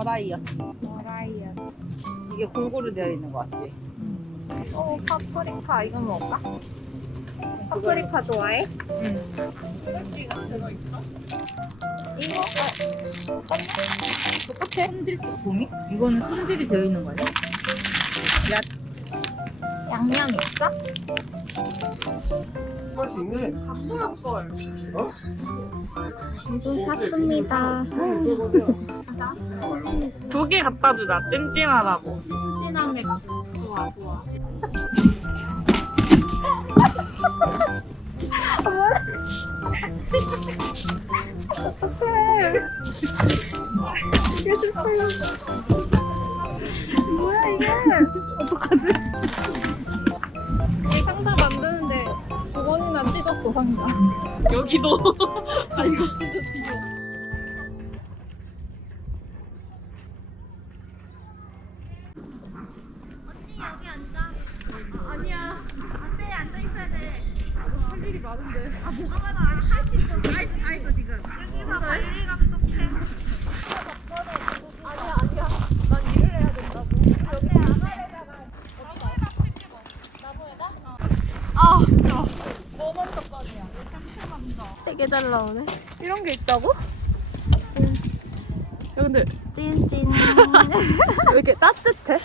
버라이어티. 버라이어티. 이게 골고루 되어 있는 것 같지? 어, 파프리카. 이거 먹을까? 파프리카 좋아해? 응. 이거? 어, 똑같아. 손질 봄이? 이거는 손질이 되어 있는 거냐? 양념 있어? 맛이 있네. 걸. 어? 이거 샀습니다. 두 개 갖다 주자. 찜찜하다고. 찐한 맥. 좋아, 좋아. 이게 실패야. 뭐야 이게? 어떡하지? 우리 상자 만드는데 두 번이나 찢었어 상자. 여기도. 아, 이거 진짜 튀겨. 여기 앉아. 아니야. 안 돼, 앉아 있어야 돼. 할 일이 많은데. 아, 뭐가 많아. 할수 있어. 다 있어, 다 있어, 지금. 여기서 관리 감독 해. 아니야 아니야. 난 일을 해야 된다고. 안돼 안 해. 나무에다 찍어. 나무에다? 아, 진짜. 뭐만 덕분이야. 되게 잘 나오네. 이런 게 있다고? 야, 근데 찐찐. 왜 이렇게 따뜻해?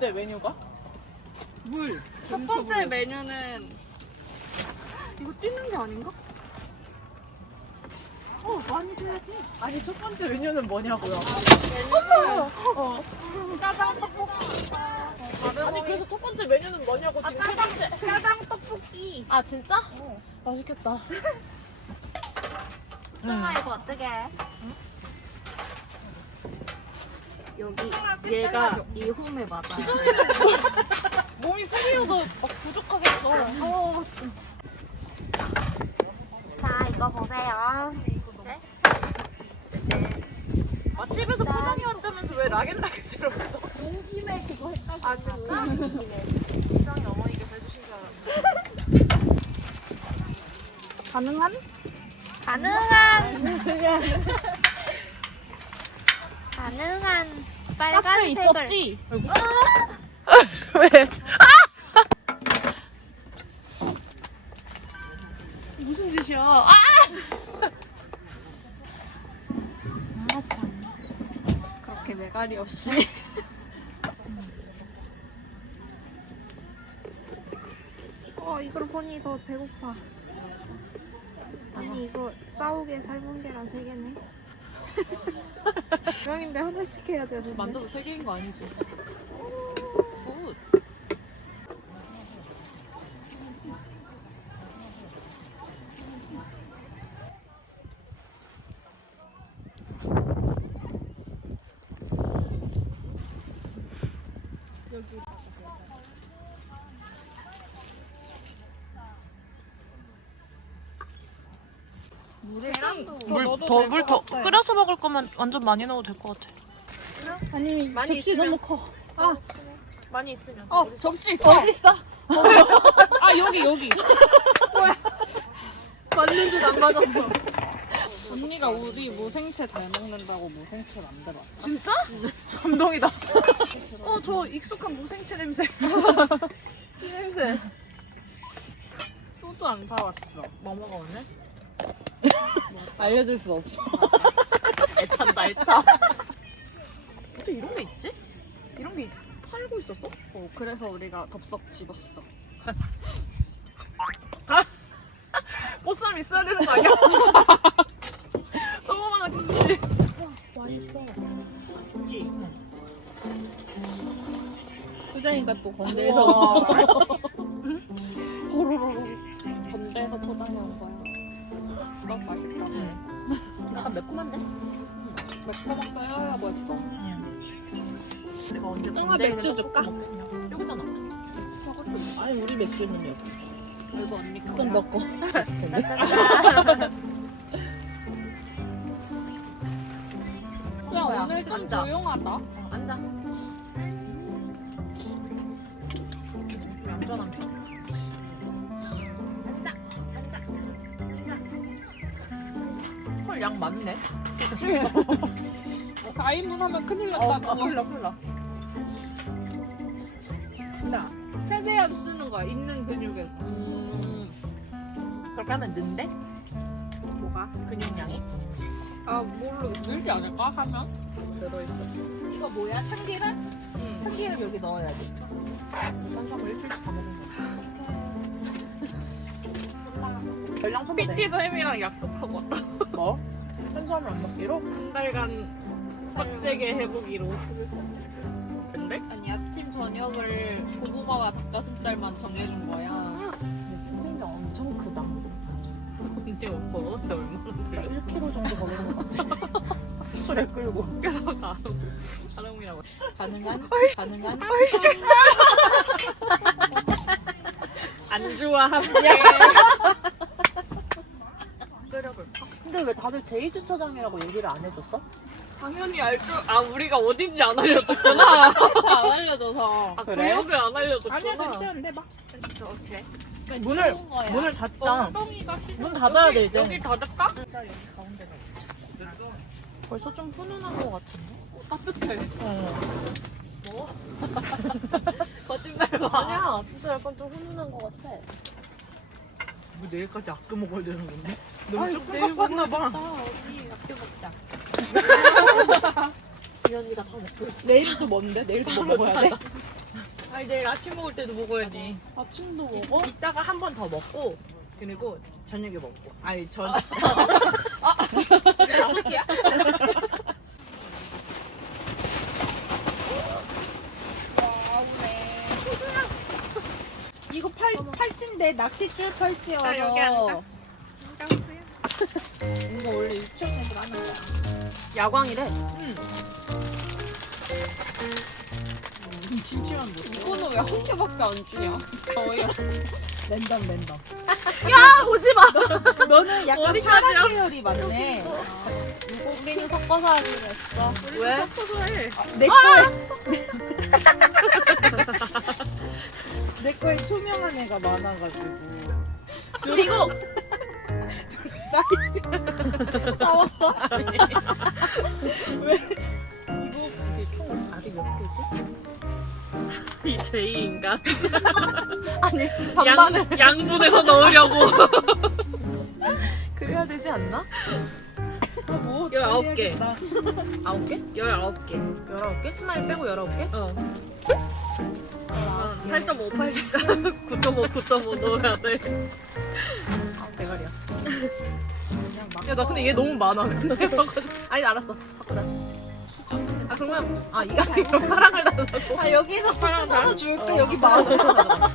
뭔데 메뉴가? 물. 첫 번째 메뉴는 이거 찢는 게 아닌가? 어 많이 줘야지. 아니 첫 번째 메뉴는 뭐냐고요? 어. 짜장 떡볶이. 아니 그래서 첫 번째 메뉴는 뭐냐고 지금 세 번째. 짜장 떡볶이. 아 진짜? 맛있겠다. 수정아 이거 어떻게 해? 여기 얘가 이 홈에 맞아. 몸이 세 개여도 막 부족하겠어. 어. 자 이거 보세요. 네? 맛집에서 포장해 왔다면서 왜 라겐라겐 들어갔어? 온 김에 그거 했다고. 아 진짜? 포장이 어머니께서 해주신 줄 알았는데. 가능한? 가능한 가능한 빨간색을 왜? 무슨 짓이야? 아! 그렇게 매가리 없이 어 이걸 보니 더 배고파 아니 이거 싸우게 삶은 계란 세 개네 명인데 하나씩 해야 되는데 만져도 세 개인 거 아니지? 굿. 계란도 물더 물 더 끓여서 먹을 거면 완전 많이 넣어도 될 것 같아. 아니 많이 접시 있으면- 너무 커. 많이 있으면. 어 접시 있어 어디 있어? 아 여기 여기 뭐야 맞는 듯 안 맞았어 언니가 우리 무생채 잘 먹는다고 무생채를 안 들어. 진짜? 감동이다. 어, 저 익숙한 무생채 냄새. 이 냄새. 소주 안 사왔어. 뭐 먹어 오늘? 알려줄 수 없어. 애탄다 애타. 어떻게 이런 게 있지? 이런 게 팔고 있었어? 어, 그래서 우리가 덥석 집었어. 보쌈 있어야 되는 거 아니야? 너무 많아졌지. 수정이가 또 건대에서 맛있다. 약간 매콤한데? 매콤한 거 해야 맛있어. 내가 언제 건대에 맥주 줄까? 여기잖아. 아니 우리 맥주는 여기. 이거 언니 그건 너 거. 야? 오늘 좀. 조용하다. 헐, 양 많네. 4인분 하면 큰일 어, 났다. 아, 큰일 나, 큰일 나. 나 최대한 쓰는 거야. 있는 근육에서. 음. 그렇게 하면 는데? 뭐가? 근육량이? 아 모르겠어. 늘지 않을까 하면? 들어있어. 이거 뭐야? 참기름? 응. 참기름 여기 넣어야지. 산삼을 일주일씩 다 먹은 거야. 소모 돼. PT 선생님이랑 약속하고 왔다. 뭐? 탄수화물 안 먹기로? 한 달간 빡세게 해보기로. 근데? 아니 아침 저녁을 고구마와 닭가슴살만 정해준 거야. 생각 엄청 크다. 근데 뭐 걸었는데 얼마나 걸려? 1kg 정도 걸리는 것 같아. 술에 끌고. 그래서. 사람이라고. 가능한? 가능한? 안주와 함께. 근데 왜 다들 제2주차장이라고 얘기를 안 해줬어? 당연히 알 줄, 아, 우리가 어딘지 안 알려줬구나. 안 알려줘서. 아, 그래? 구역을 안 알려줬구나. 아니야 괜찮은데 막. 어떻게? 문을. 문을 닫자. 엉덩이가 문 닫아야 돼, 이제. 여기 닫을까? 벌써 좀 훈훈한 것 같은데? 따뜻해. 어. 뭐? 거짓말 마. 아니야, 진짜 약간 좀 훈훈한 것 같아. 뭐 내일까지 아껴 먹어야 되는 건데? 아이, 너무 조금 내일 갖고 왔나 봐. 우리 아껴 먹자. 이 언니가 다 먹고 있어. 내일도 뭔데? 내일도 뭐 먹어야 돼? 아니 내일 아침 먹을 때도 먹어야지. 아침도 먹어? 이따가 한 번 더 먹고 그리고 저녁에 먹고. 아니 전. 다섯 개야? 이거 팔 낚싯줄 팔찌여서. 자, 여기 앉아. 이거 원래 유치원에서 하는 거야. 야광이래. 심심한 거. 이거는 왜 한 개밖에 안 주냐? 랜덤 랜덤. 야, 오지 마! 너는 약간 파란 계열이 맞네. 우리는 섞어서 하기로 했어 왜? 내 거에 내 거에 투명한 애가 많아가지고. 그리고. 싸웠어? 이게 총 알이 몇 개지? 이 제2인가? 아니 반반을 양분해서 넣으려고. 그래야 되지 않나? 뭐, 열아홉 개. 해야겠다. 아홉 개? 19개. 열아홉 개? 스마일 빼고 열아홉 개? 어. 8.5, 8.5, 9.5, 9.5 넣어야 돼. 아 대가리야. 야 나 근데 얘 너무 많아. 근데 아니 알았어. 바꾸자. 아 그러면 아 이거 이거 파랑을 달라고. 아, 여기서 뜯어서 줄까? 여기 많아.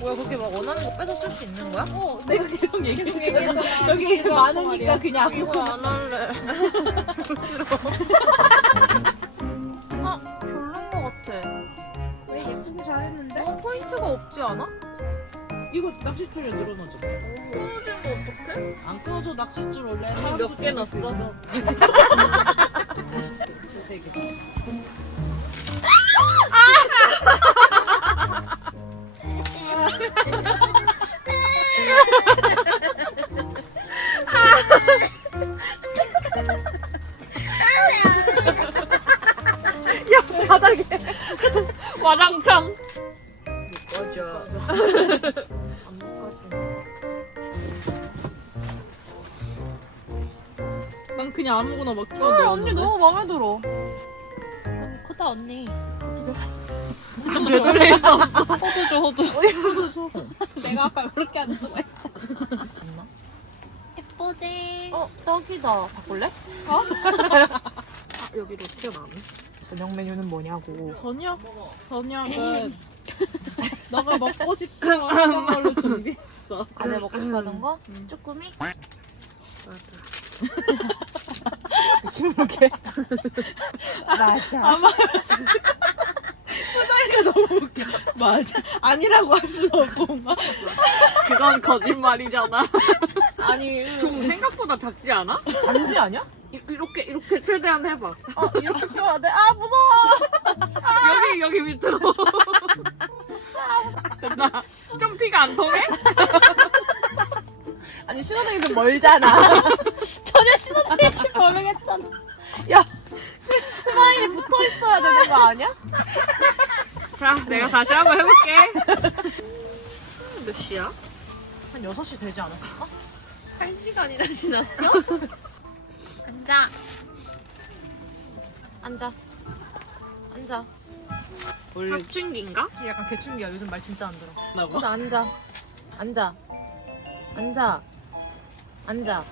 뭐야 그렇게 막 원하는 거 빼서 쓸 수 있는 거야? 어, 내가 계속 얘기했잖아. 여기 많으니까 말이야. 그냥. 이거 안 할래. 싫어. 없지 않아? 이거 낚싯줄에 늘어놓자. 끊어지면 어떡해? 안 끊어져 낚싯줄 원래 몇개 넣었어? 세 개. 야 바닥에 와장창. 안 먹어지네. 난 그냥 아무거나 막 아, 끼워넣어. 언니 너무 마음에 들어. 크다 언니. 되돌릴 수 없어. 호두 줘 호두. 내가 아까 그렇게 한다고 했잖아. 예쁘지? 어 떡이다. 바꿀래? 어? 아, 여기로 튀어나오네. 저녁 메뉴는 뭐냐고. 저녁? 저녁은 너가 먹고 싶은 거 하는 걸로 준비했어. 아내 먹고 싶어하는 거? 쭈꾸미? 스무 개. 맞아. 아마 표정이가 너무 웃겨. 맞아. 아니라고 할 수도 없고 막. 그건 거짓말이잖아. 아니 좀 생각보다 작지 않아? 반지 아니야? 이- 이렇게 이렇게 최대한 해봐. 어, 이렇게 껴야 돼. 아 무서워. 여기 여기 밑으로. 됐다. 좀 티가 안 통해? 아니 신호등이 좀 멀잖아. 전혀 신호등이 지금 범행했잖아. 스마일이 붙어 있어야 되는 거 아니야? 자, 내가 다시 한번 해볼게. 몇 시야? 한 6시 되지 않았을까? 한 시간이나 지났어? 앉아. 앉아. 앉아. 원래 사춘기인가? 약간 개충기야. 요즘 말 진짜 안 들어. 나고. 그래서 앉아. 앉아. 앉아. 앉아.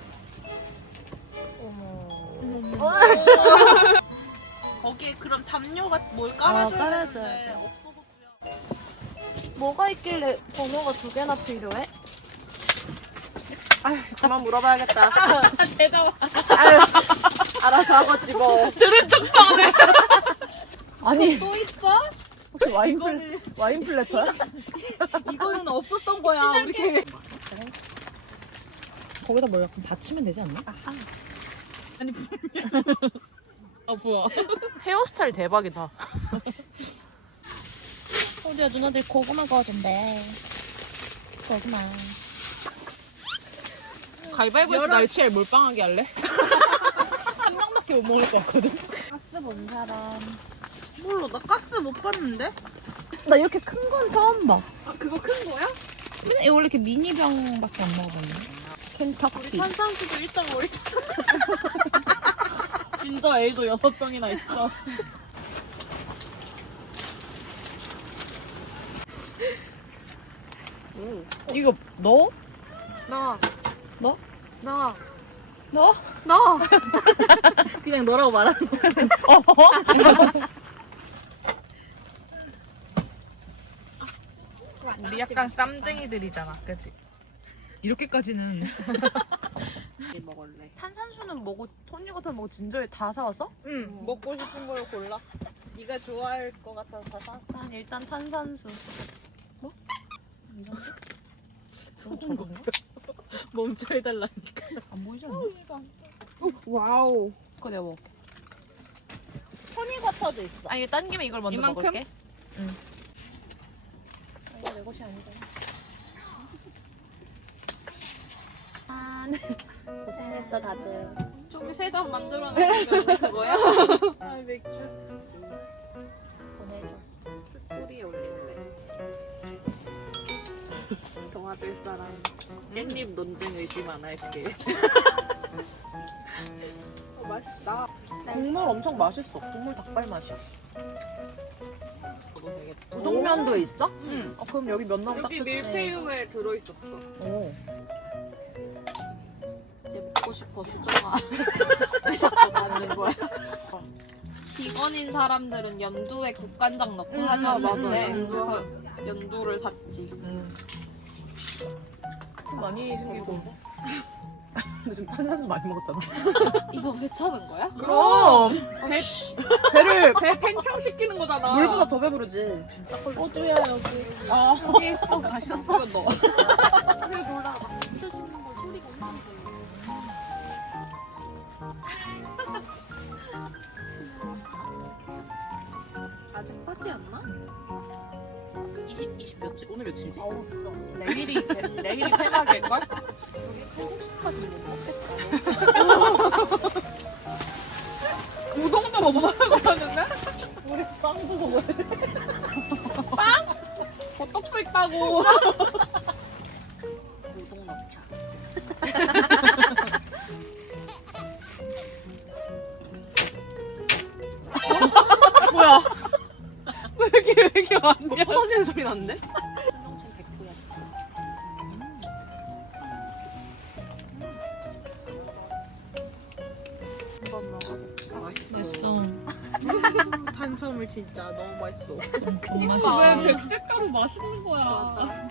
어머. 거기에 그럼 담요가 뭘 아, 깔아줘야 깔아줘야 되는데 돼. 없어 보고요. 뭐가 있길래 번호가 두 개나 필요해? 아휴, 그만 물어봐야겠다. 대답. 아유, 알아서 하겠지 뭐. 들은 해. 아니, 또 있어? 혹시 와인 플 와인 플래터야? 이거는 없었던 거야. 우리 계획. 거기다 뭐 약간 받치면 되지 않나? 아니 아, 뭐야. 헤어스타일 대박이다. 우리 누나들 고구마 구워준대. 고구마. 가위바위보에서 날치알 몰빵하게 할래? 한 명밖에 못 먹을 것 같거든. 가스 본 사람. 몰라. 나 가스 못 봤는데. 나 이렇게 큰 건 처음 봐. 아, 그거 큰 거야? 맨날 원래 이렇게 미니 병밖에 안 먹어봤네. 켄터키. 탄산수도 1.5 있었어. 진짜 A도 6병이나 있어. 이거 너? 나. 너? 나. 너? 나. 그냥 너라고 말하는 거. 우리 약간 쌈쟁이들이잖아, 그치? 이렇게까지는 먹을래. 탄산수는 뭐고 토닉 같은 뭐 진저에 다 사왔어? 응. 먹고 싶은 걸 골라. 네가 좋아할 것 같아서 다 사. 난 일단 탄산수. 뭐? 저거 멈춰 해달라니까. 안 보이지 않나? 와우. 그거 내가 먹을게. 토니버터도 있어. 아니 딴 김에 이걸 먼저 이만큼? 먹을게. 응. 아, 내 것이 아니잖아. 미안. 고생했어 다들. 저기 세 잔 만들어내는 게 그거야? 아 맥주. 보내줘. 뿌리 올릴래. 도와줄 사람. 깻잎 논쟁 의심 안 할게. 어, 맛있다. 국물 엄청 맛있어. 국물 닭발 맛이야. 우동면도 있어? 응. 어, 그럼 여기 면 나오면 딱 여기 좋지. 밀푀유에 들어있었어. 오. 이제 먹고 싶어 수정아. 왜 자꾸 먹는 거야? 비건인 사람들은 연두에 국간장 넣고 음, 하는데 맞아. 그래서 연두를 샀지. 음. 많이 생기고. 근데 지금 탄산수 많이 먹었잖아. 이거 배 차는 거야? 그럼 배, 배를 배 팽창시키는 거잖아. 물보다 더 배부르지. 호두야 여기. 아, 여기 있어. 맛있었어. 너. 그래 몰라. 진짜 씹는 거 소리가 엄청 들려. 아직 하지 않나? 20, 20 며칠? 오늘 며칠이지? 어우 써. 내일이 배- 내일이 폐막일걸? 여기 칼국수까지 못 먹겠다. 우동도 못 먹었는데? 우리 빵도 먹어야 돼. 버떡도 있다고. 우동 넣자. 뭐야? 왜 이렇게 왜 이렇게 많냐? 뭐 부서지는 소리 났는데? 탄수화물 진짜 너무 맛있어. 존맛이지. 왜 백색가루 맛있는 거야? 맞아.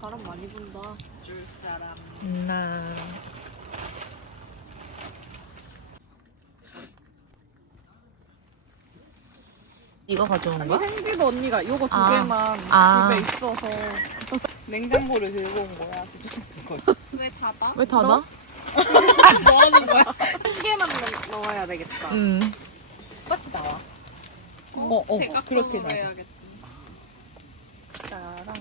바람 많이 분다. 줄 사람. 나. 이거 가져온 거야? 생지도 언니가 이거 두 아. 개만 아. 집에 있어서 냉장고를 들고 온 거야. 왜 닫아? 왜 닫아? 뭐 하는 거야? 한 개만 넣- 넣어야 되겠다. 응. 똑같이 나와. 어, 어, 대각선으로 그렇게 나와. 해야겠다. 짜랑.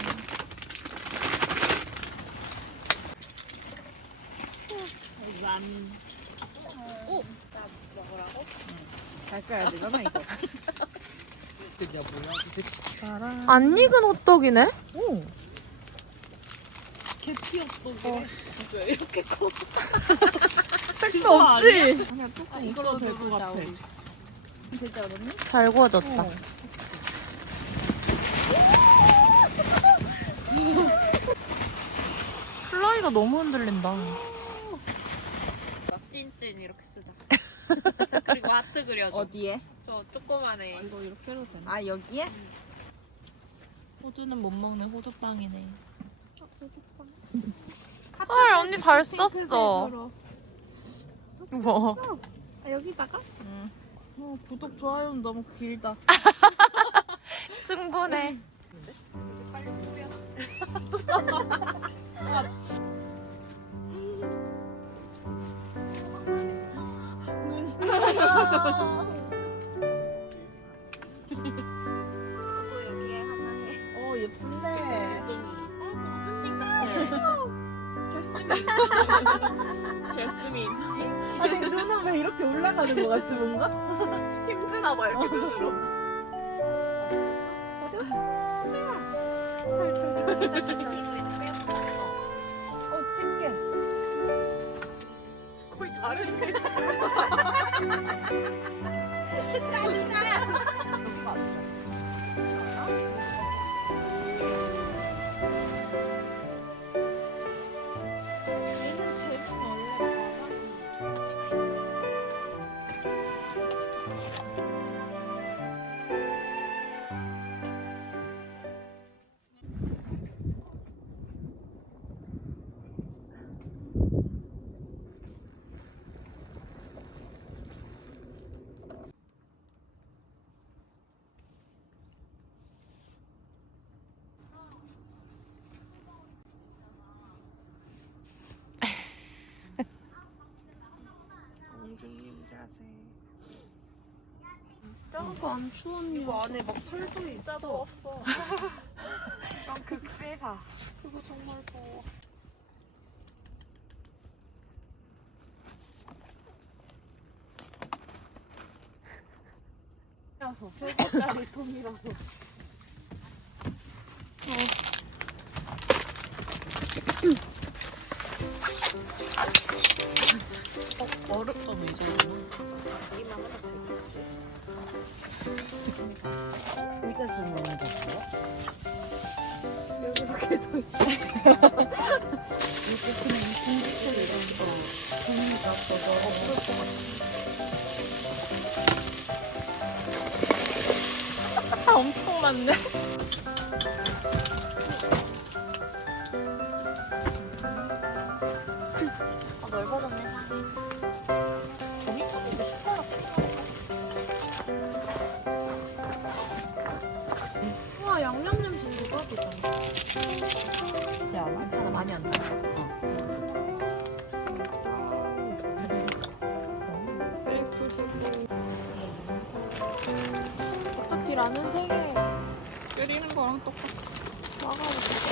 잘 까야 되잖아 이거. 그게 뭐야? 이제 짜랑. 안 익은 호떡이네? 오. 개피였어. 왜 이렇게 커? 택도 없지. 아, 이걸로 될것 같아. 되지 않았니? 잘 구워졌다. 어. 플라이가 너무 흔들린다. 찐찐 이렇게 쓰자. 그리고 하트 그려줘. 어디에? 저 조그만해. 이거 이렇게 해도 되나? 아 여기에? 호주는 못 먹는 호주빵이네. 헐 언니 잘 썼어. 뭐? 아, 여기다가? 어, 구독 좋아요는 너무 길다. 충분해. 빨리 뿌려. 또 제스민. 아니 눈은 왜 이렇게 올라가는 거 같지 뭔가? 힘주나 봐, 이렇게 눈으로. 어 집게. 거의 다른 게 얘는 자세. 짱구 안 추웠니? 이거 안에 막 털도 있어. 없어. 난 극세사. 그거 정말 더워. 라서 세 개짜리 통이라서. 라면 세개 끓이는 거랑 똑같아. 와가지고.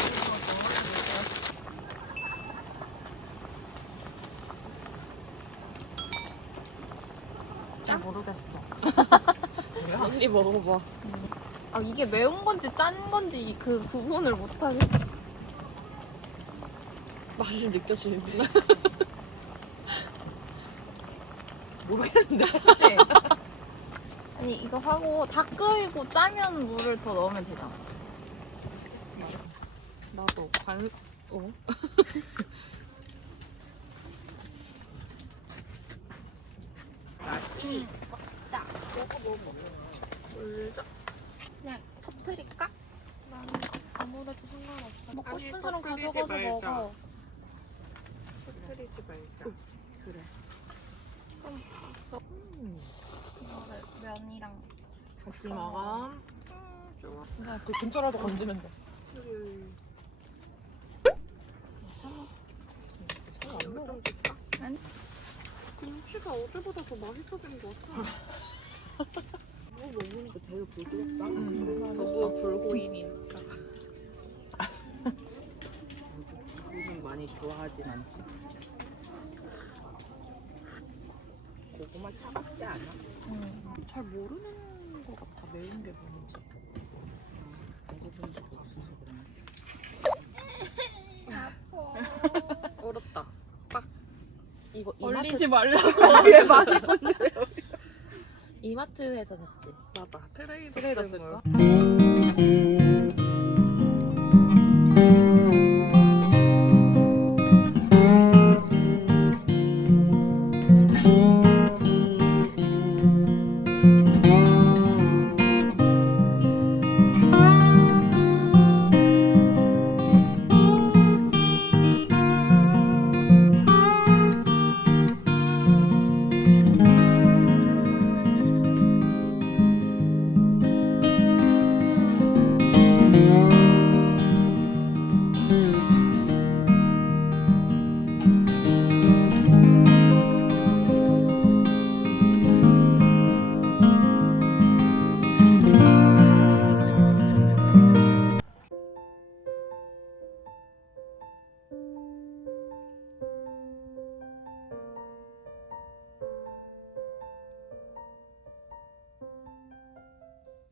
잘 모르겠어. 언니 먹어봐. 아 이게 매운 건지 짠 건지 그 구분을 못 하겠어. 맛이 느껴지는구나. 모르겠는데. 그치? 아니 이거 하고 다 끓이고 짜면 물을 더 넣으면 되잖아. 나도 관. 어? 자, 먹어 먹어. 그냥 터트릴까? 난 아무래도 상관없어. 먹고 싶은 사람 가져가서 먹어. 터뜨리지 말자. 이거를 면이랑 같이 먹어. 좋아. 그 근처라도 건지면 돼. 김치가 어제보다 더 맛있어진 것 같아. 뭐 먹으니까 되게 부드럽다. 저도 불호인이니까. 고기는 많이 좋아하진 않지. 고구마 차갑지 않아? 잘 모르는 것 같아. 매운 게 뭔지. 먹어본 적 없어서 그런가? 어렵다. 딱 이거 얼리지 이마트 말라고. 왜 많이 이마트에서 샀지. 맞아. 트레이더 트레이더 쓸쓸 거야. 거야?